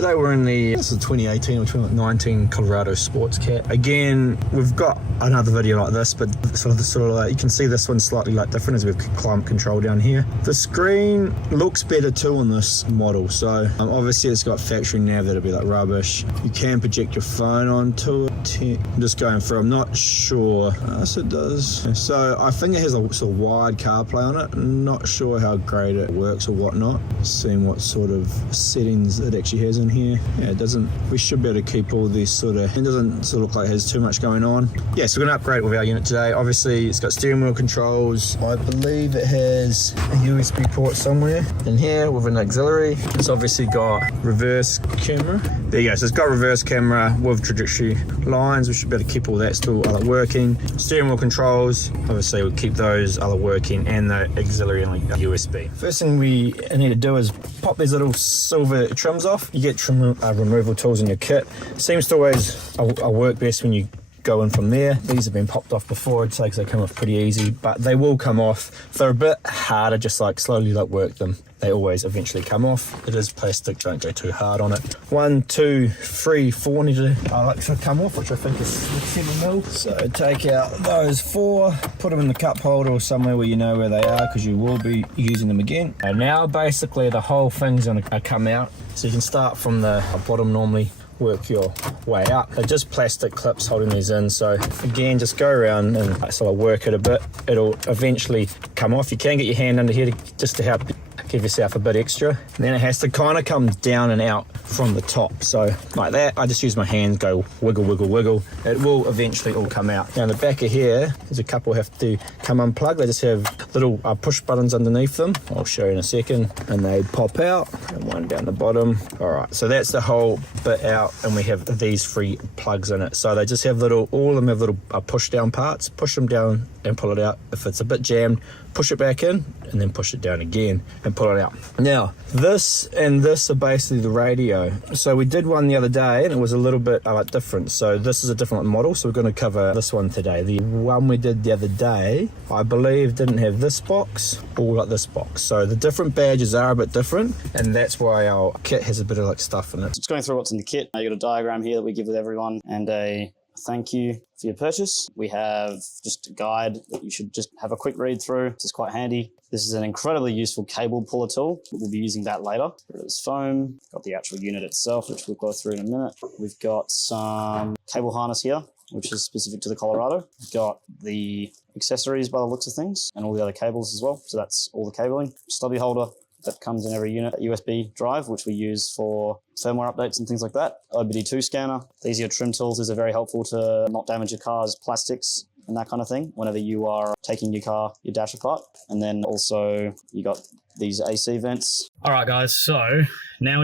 Today we're in this is 2018 or 2019 Colorado Sports Cat. Again, we've got another video like this, but sort of like, you can see this one's slightly like different as we've climate control down here. The screen looks better too on this model. So obviously it's got factory nav that'll be like rubbish. You can project your phone onto it. I'm just going through, I'm not sure. Yes, it does. So I think it has a sort of wide CarPlay on it. I'm not sure how great it works or whatnot. Seeing what sort of settings it actually has in here. Yeah, it doesn't, we should be able to keep all these sort of, it doesn't sort of look like it has too much going on. Yeah, so we're going to upgrade with our unit today. Obviously it's got steering wheel controls. I believe it has a USB port somewhere in here with an auxiliary. It's obviously got reverse camera. There you go, so it's got reverse camera with trajectory lines. We should be able to keep all that still working. Steering wheel controls, obviously we'll keep those working, and the auxiliary and like USB. First thing we need to do is pop these little silver trims off. You get trim removal tools in your kit. Seems to always work best when you go in from there. These have been popped off before, I'd say, because they come off pretty easy, but they will come off. If they're a bit harder, just like slowly like work them. They always eventually come off. It is plastic, don't go too hard on it. 1, 2, 3, 4 need to come off, which I think is 7 mil. So take out those 4, put them in the cup holder or somewhere where you know where they are, because you will be using them again. And now basically the whole thing's gonna come out. So you can start from the bottom normally, work your way up. They're just plastic clips holding these in, so again just go around and sort of work it a bit. It'll eventually come off. You can get your hand under here just to help give yourself a bit extra, and then it has to kind of come down and out from the top. So like that, I just use my hands, go wiggle, wiggle, wiggle. It will eventually all come out. Now in the back of here, there's a couple have to come unplugged. They just have little push buttons underneath them. I'll show you in a second. And they pop out, and one down the bottom. All right, so that's the whole bit out, and we have these 3 plugs in it. So they just have all of them have little push down parts. Push them down and pull it out. If it's a bit jammed, push it back in, and then push it down again and pull it out. Now, this and this are basically the radio. So we did one the other day, and it was a little bit different. So this is a different model, so we're going to cover this one today. The one we did the other day, I believe, didn't have this box or like this box. So the different badges are a bit different, and that's why our kit has a bit of stuff in it. Just going through what's in the kit. You got a diagram here that we give with everyone, and a thank you for your purchase. We have just a guide that you should just have a quick read through. It's quite handy. This is an incredibly useful cable puller tool. We'll be using that later. There's foam, got the actual unit itself, which we'll go through in a minute. We've got some cable harness here, which is specific to the Colorado. We've got the accessories by the looks of things, and all the other cables as well. So that's all the cabling. Stubby holder that comes in every unit, USB drive, which we use for firmware updates and things like that. OBD2 scanner. These are your trim tools. These are very helpful to not damage your car's plastics and that kind of thing whenever you are taking your dash apart. And then also you got these AC vents. All right, guys, so now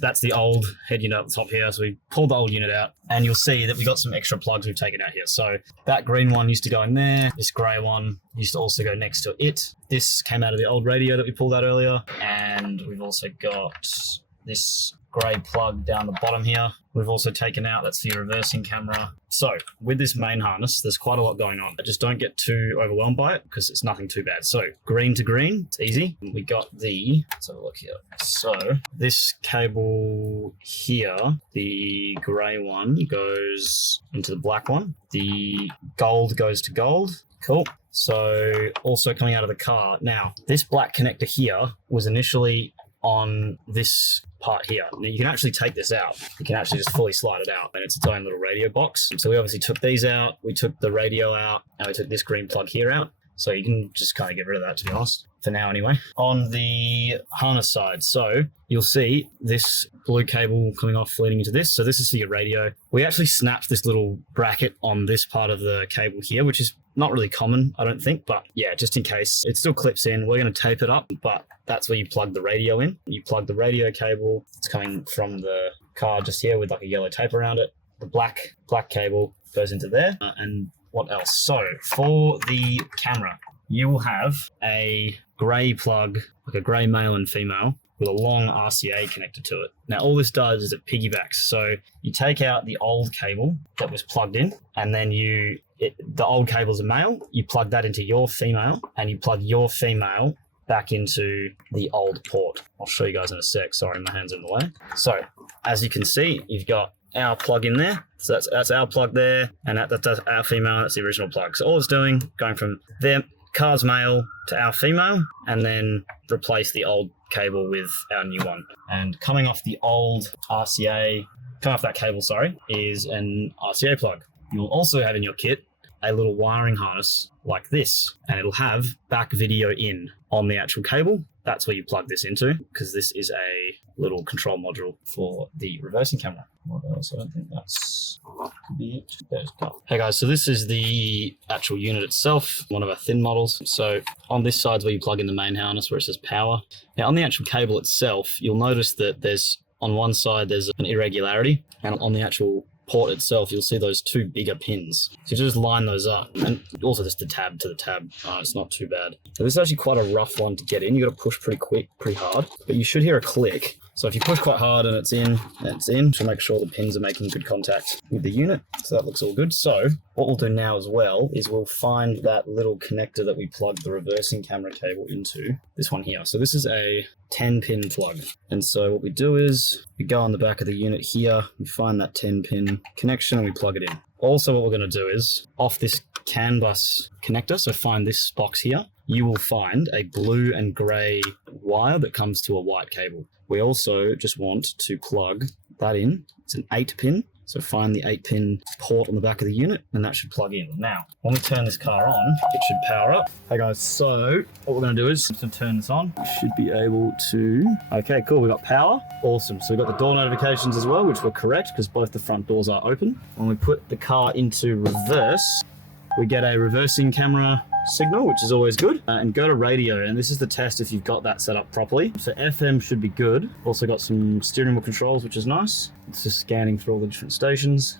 that's the old head unit at the top here. So we pulled the old unit out, and you'll see that we got some extra plugs we've taken out here. So that green one used to go in there. This gray one used to also go next to it. This came out of the old radio that we pulled out earlier. And we've also got this grey plug down the bottom here. We've also taken out, that's the reversing camera. So with this main harness, there's quite a lot going on. Just don't get too overwhelmed by it, because it's nothing too bad. So green to green, it's easy. We got let's have a look here. So this cable here, the grey one goes into the black one. The gold goes to gold. Cool. So also coming out of the car. Now, this black connector here was initially on this part here. Now you can actually take this out. You can actually just fully slide it out, and it's its own little radio box. So we obviously took these out, we took the radio out, and we took this green plug here out. So you can just kind of get rid of that, to be honest, for now anyway. On the harness side, so you'll see this blue cable coming off leading into this. So this is for your radio. We actually snapped this little bracket on this part of the cable here, which is not really common, I don't think, but yeah, just in case. It still clips in. We're going to tape it up, but that's where you plug the radio in. You plug the radio cable. It's coming from the car just here with like a yellow tape around it. The black cable goes into there. And what else? So for the camera, you will have a grey plug, like a grey male and female, with a long RCA connected to it. Now all this does is it piggybacks. So you take out the old cable that was plugged in, and then the old cable's a male, you plug that into your female, and you plug your female back into the old port. I'll show you guys in a sec. Sorry, my hand's in the way. So as you can see, you've got our plug in there. So that's our plug there, and that's our female, that's the original plug. So all it's doing, going from their car's male to our female, and then replace the old cable with our new one. And coming off the old RCA, coming off that cable, sorry, is an RCA plug. You'll also have in your kit a little wiring harness like this, and it'll have back video in on the actual cable. That's where you plug this into, because this is a little control module for the reversing camera. What else? I don't think that's could be it. There's go. Hey guys, so this is the actual unit itself, one of our thin models. So on this side is where you plug in the main harness where it says power. Now on the actual cable itself, you'll notice that there's, on one side there's an irregularity, and on the actual port itself, you'll see those two bigger pins. So you just line those up, and also just the tab to the tab. It's not too bad. So this is actually quite a rough one to get in. You got to push pretty quick, pretty hard, but you should hear a click. So if you push quite hard and it's in, to make sure the pins are making good contact with the unit. So that looks all good. So what we'll do now as well is we'll find that little connector that we plug the reversing camera cable into, this one here. So this is a 10-pin plug. And so what we do is we go on the back of the unit here, we find that 10-pin connection and we plug it in. Also what we're going to do is off this CAN bus connector, so find this box here, you will find a blue and grey wire that comes to a white cable. We also just want to plug that in. It's an 8-pin. So find the 8-pin port on the back of the unit, and that should plug in. Now, when we turn this car on, it should power up. Hey guys, so what we're gonna do is to turn this on. We should be able to, okay, cool, we got power. Awesome, so we've got the door notifications as well, which were correct because both the front doors are open. When we put the car into reverse, we get a reversing camera signal, which is always good, and go to radio, and this is the test if you've got that set up properly. So FM should be good. Also got some steering wheel controls, which is nice. It's just scanning through all the different stations.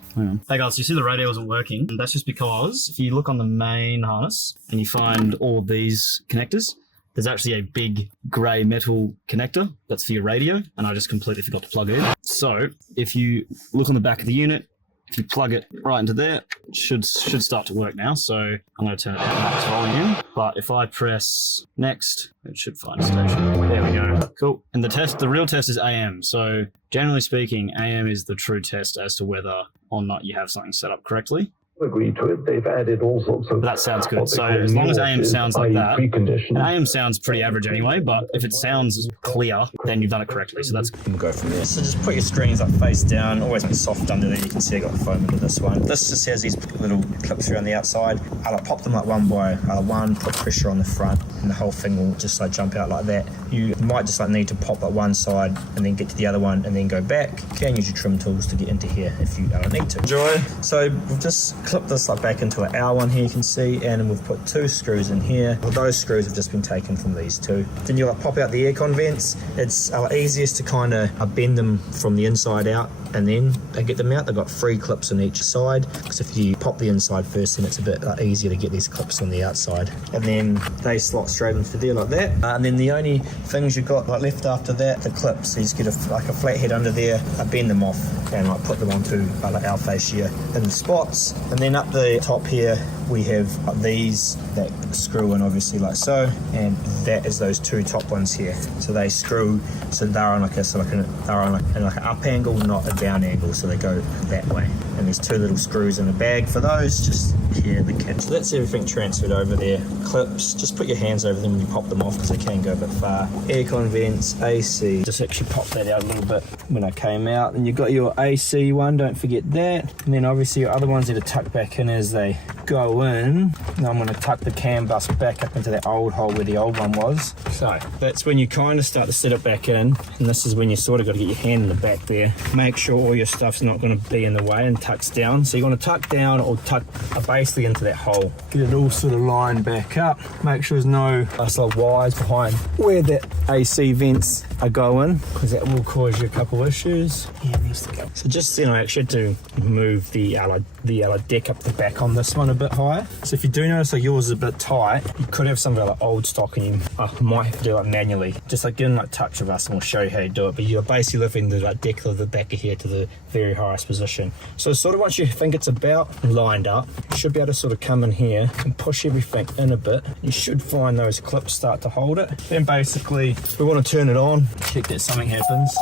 Hey guys, so you see the radio isn't working, and that's just because if you look on the main harness and you find all of these connectors, there's actually a big grey metal connector that's for your radio, and I just completely forgot to plug it in. So if you look on the back of the unit, if you plug it right into there, it should start to work now. So I'm going to turn it down max volume. But if I press next, it should find a station. There we go. Cool. And the real test is AM. So generally speaking, AM is the true test as to whether or not you have something set up correctly. Agree to it. They've added all sorts of. That sounds good. So as long as AM sounds like that, and AM sounds pretty average anyway, but if it sounds clear, then you've done it correctly. So that's We'll go from there. So just put your screens like face down, always be soft under there. You can see I got the foam into this one. This just has these little clips around the outside. I like pop them like one by one, put pressure on the front, and the whole thing will just like jump out like that. You might just like need to pop like one side and then get to the other one and then go back. You can use your trim tools to get into here if you need to. Enjoy. So we've just clip this like back into our one here, you can see, and we've put 2 screws in here. Well, those screws have just been taken from these 2. Then you like pop out the aircon vents. It's easiest to kind of bend them from the inside out and then get them out. They've got 3 clips on each side, because if you pop the inside first, then it's a bit easier to get these clips on the outside, and then they slot straight into there like that. And then the only things you've got like left after that, the clips. So you just get a flat head under there, bend them off and like put them onto like our fascia in the spots. And then up the top here we have these that screw in obviously like so, and that is those 2 top ones here. So they screw, so they're on like an up angle, not a down angle, so they go that way. And there's 2 little screws in the bag for those, just here in the kit. So that's everything transferred over there. Clips, just put your hands over them when you pop them off because they can go a bit far. Aircon vents, AC. Just actually pop that out a little bit when I came out. And you've got your AC one, don't forget that. And then obviously your other ones that are tucked back in as they go in. Now I'm going to tuck the CAN bus back up into that old hole where the old one was. So that's when you kind of start to set it back in, and this is when you sort of got to get your hand in the back there. Make sure all your stuff's not going to be in the way and tucks down. So you're going to tuck down or tuck basically into that hole. Get it all sort of lined back up. Make sure there's no wires behind where that AC vents are going, because that will cause you a couple issues. Yeah, it needs to go. So just, actually had to move the deck up the back on this one a bit higher. So if you do notice like yours is a bit tight, you could have some of like old stock and you might have to do it like manually. Just like get in like touch with us and we'll show you how you do it. But you're basically lifting the deck of the back of here to the very highest position. So sort of once you think it's about lined up, you should be able to sort of come in here and push everything in a bit. You should find those clips start to hold it. Then basically we want to turn it on, check that something happens.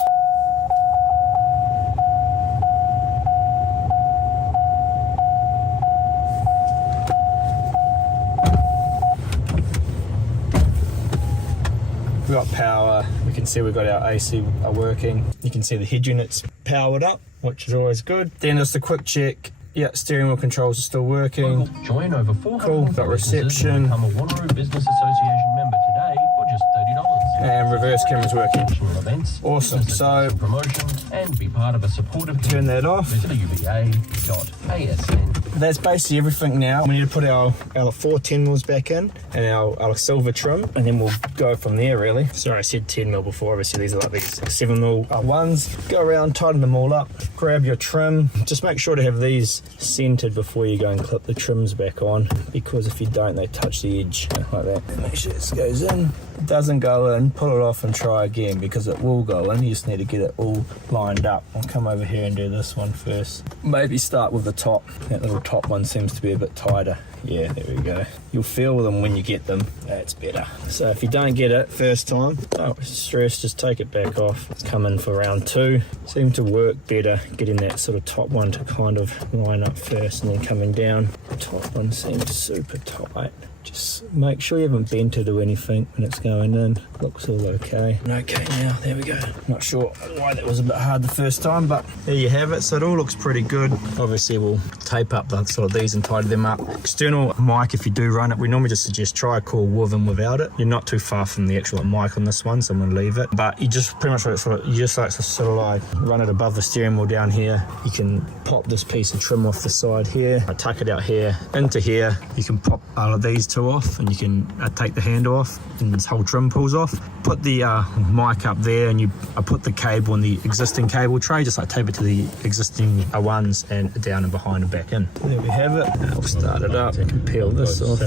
got power. We can see we've got our AC working. You can see the head unit's powered up, which is always good. Then just a quick check. Yeah, steering wheel controls are still working. Join over 400 Cool, got reception. Become a Wanneroo Business Association member today for just $30. And reverse camera's working. Events, Awesome. So promotion, and be part of a supportive turn that off. Visit uva.asn. That's basically everything now. We need to put our 4 10 mils back in and our silver trim, and then we'll go from there really. Sorry, I said 10 mil before. Obviously these are like these 7 mil ones. Go around, tighten them all up, grab your trim. Just make sure to have these centered before you go and clip the trims back on, because if you don't, they touch the edge like that. Make sure this goes in. If it doesn't go in, pull it off and try again, because it will go in. You just need to get it all lined up. I'll come over here and do this one first. Maybe start with the top. That little top one seems to be a bit tighter. Yeah, there we go. You'll feel them when you get them. That's better. So if you don't get it first time, don't stress, just take it back off. Come in for round 2. Seem to work better getting that sort of top one to kind of line up first, and then coming down. The top one seems super tight. Just make sure you haven't bent it or anything when it's going in. Looks all okay. Okay, now, there we go. Not sure why that was a bit hard the first time, but there you have it. So it all looks pretty good. Obviously, we'll tape up the sort of these and tidy them up. External mic, if you do run it, we normally just suggest try a call with and without it. You're not too far from the actual mic on this one, so I'm going to leave it. But you just pretty much you just like to sort of like run it above the steering wheel down here. You can pop this piece of trim off the side here. I tuck it out here into here. You can pop all of these two off, and you can take the handle off, and this whole trim pulls off. Put the mic up there, and I put the cable in the existing cable tray, just like tape it to the existing ones, and down and behind and back in. There we have it. I'll start it up. I can peel this off.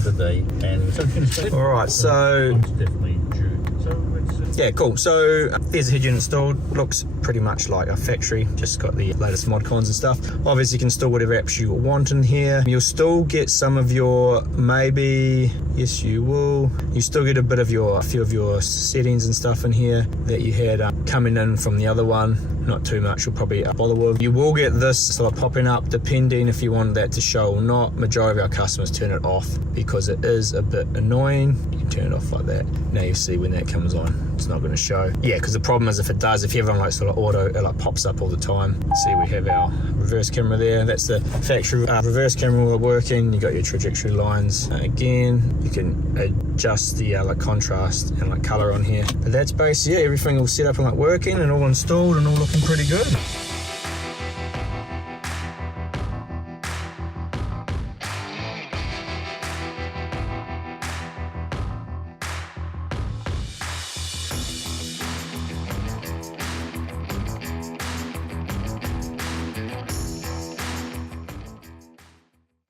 All right, so yeah, cool. So there's a head unit installed. Looks pretty much like a factory. Just got the latest mod cons and stuff. Obviously, you can install whatever apps you want in here. You'll still get some of your yes, you will. You still get a few of your settings and stuff in here that you had coming in from the other one. Not too much you'll probably bother with. You will get this sort of popping up depending if you want that to show or not. Majority of our customers turn it off because it is a bit annoying. You can turn it off like that. Now you see when that comes on, it's not going to show. Yeah, because the problem is if it does, if you have it on like sort of auto, it like pops up all the time. See, we have our reverse camera there. That's the factory reverse camera working. You got your trajectory lines. Again, you can adjust the like contrast and like color on here. But that's basically it. Everything all set up and like working and all installed and all looking pretty good.